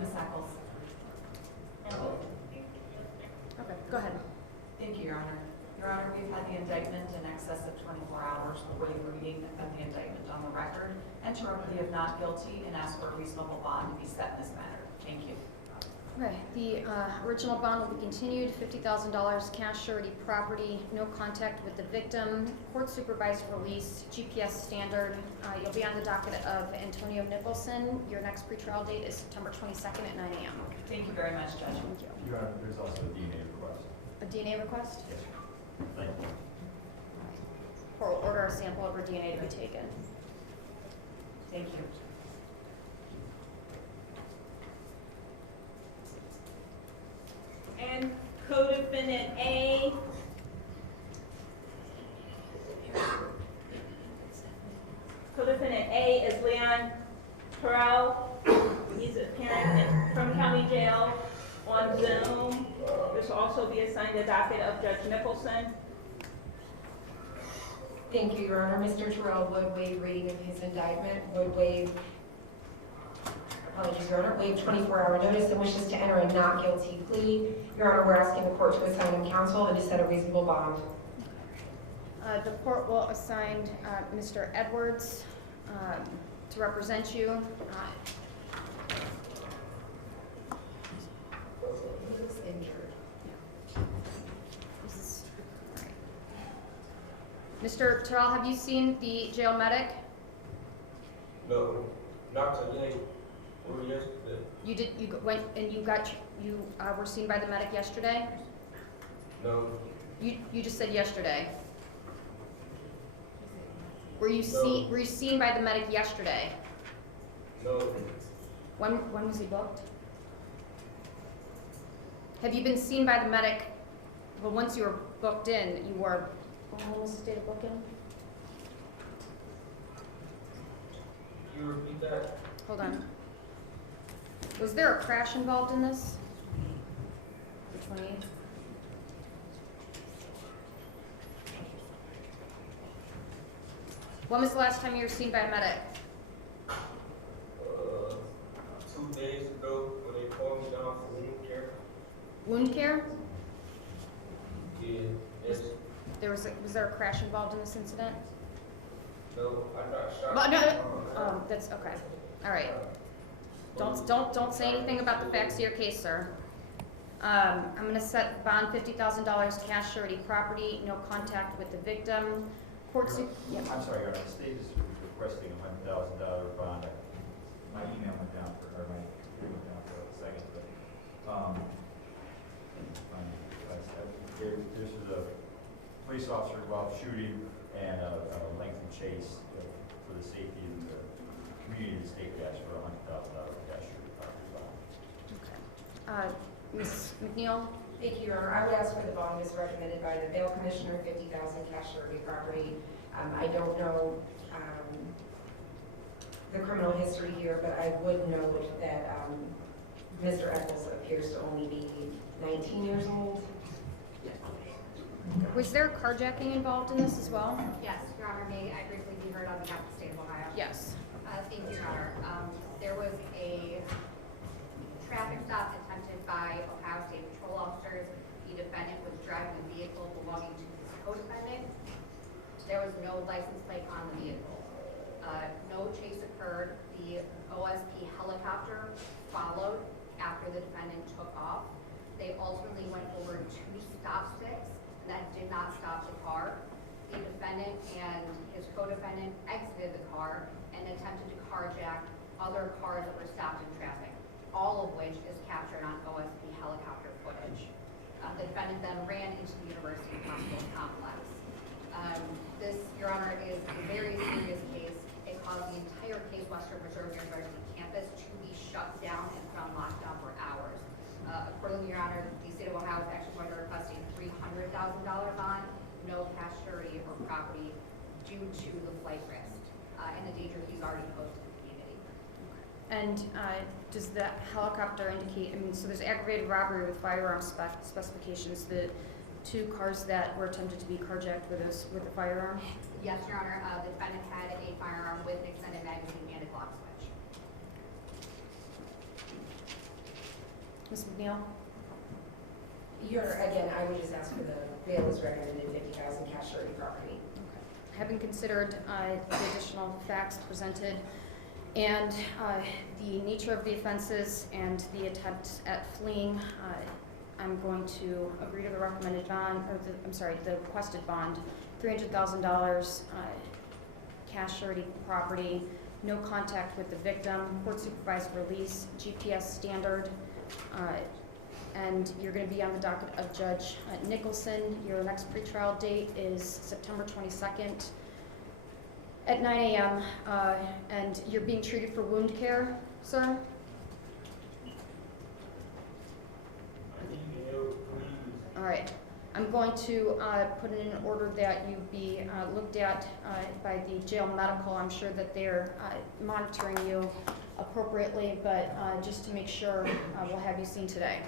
Ms. Echols. Okay, go ahead. Thank you, Your Honor. Your Honor, we've had the indictment in excess of 24 hours. We're reading of the indictment on the record. Enter a plea of not guilty and ask for a reasonable bond to be set in this matter. Thank you. Okay, the original bond will be continued, $50,000 cash surety property, no contact with the victim, court supervised release, GPS standard. You'll be on the docket of Antonio Nicholson. Your next pretrial date is September 22nd at 9 a.m. Thank you very much, Judge. Thank you. Your Honor, there's also a DNA request. A DNA request? Yes. Thank you. Or order a sample of her DNA to be taken. Thank you. And Codefendant A. Codefendant A is Leon Terrell. He's appearing from county jail on Zoom. This will also be assigned the docket of Judge Nicholson. Thank you, Your Honor. Mr. Terrell would waive reading of his indictment, would waive, apologies, Your Honor, waive 24-hour notice and wishes to enter a not guilty plea. Your Honor, we're asking the court to assign him counsel and to set a reasonable bond. The court will assign Mr. Edwards to represent you. He looks injured. Mr. Terrell, have you seen the jail medic? No, not today or yesterday. You did. You went and you got. You were seen by the medic yesterday. No, You just said yesterday. Were you No. Were you seen by the medic yesterday? no, When was he booked? Have you been seen by the medic? Well, once you were booked in, you were. When was the date of booking? can you repeat that? Hold on. Was there a crash involved in this? The 28th? When was the last time you were seen by a medic? 2 days ago when they called me down for wound care. Wound care? Yeah, yes, Was there a crash involved in this incident? no, I got shot. Well, no, that's okay. All right. Don't say anything about the facts of your case, sir. I'm going to set bond $50,000 cash surety property, no contact with the victim. Yeah. I'm sorry, Your Honor, the state is requesting a $100,000 bond. My email went down for, or my computer went down for a second, but, this is a police officer involved shooting and a lengthy chase for the safety of the community. The state asked for a $100,000 cash surety property bond. Okay. Ms. McNeil? Thank you, Your Honor. I would ask for the bond as recommended by the bail commissioner, 50,000 cash surety property. I don't know the criminal history here, but I would note that Mr. Echols appears to only be 19 years old. Was there carjacking involved in this as well? Yes, Your Honor, may I briefly be heard on behalf of the state of Ohio? Yes. Thank you, Your Honor. There was a traffic stop attempted by Ohio State Patrol officers. The defendant was driving a vehicle belonging to his co-defendant. There was no license plate on the vehicle. No chase occurred. The OSP helicopter followed after the defendant took off. They ultimately went over 2 stop sticks. That did not stop the car. The defendant and his co-defendant exited the car and attempted to carjack other cars that were stopped in traffic, all of which is captured on OSP helicopter footage. The defendant then ran into the University Hospital complex. This, Your Honor, is a very serious case. It caused the entire Case Western Reserve University campus to be shut down and put on lockdown for hours. Accordingly, Your Honor, the state of Ohio is actually going to request a $300,000 bond, no cash surety or property due to the flight risk and the danger he's already posed to the community. And does the helicopter indicate, I mean, so there's aggravated robbery with firearm specifications. The 2 cars that were attempted to be carjacked with a firearm? Yes, Your Honor, the defendant had a firearm with an extended magazine and a Glock switch. Ms. McNeil? Again, I would just ask for the bail is recommended 50,000 cash surety property. Having considered the additional facts presented and the nature of the offenses and the attempt at fleeing, I'm going to agree to the recommended bond, or the requested bond, $300,000 cash surety property, no contact with the victim, court supervised release, GPS standard, and you're going to be on the docket of Judge Nicholson. Your next pretrial date is September 22nd at 9 a.m. And you're being treated for wound care, sir? I need to know, please. All right. I'm going to put in an order that you be looked at by the jail medical. I'm sure that they're monitoring you appropriately, but just to make sure, we'll have you seen today.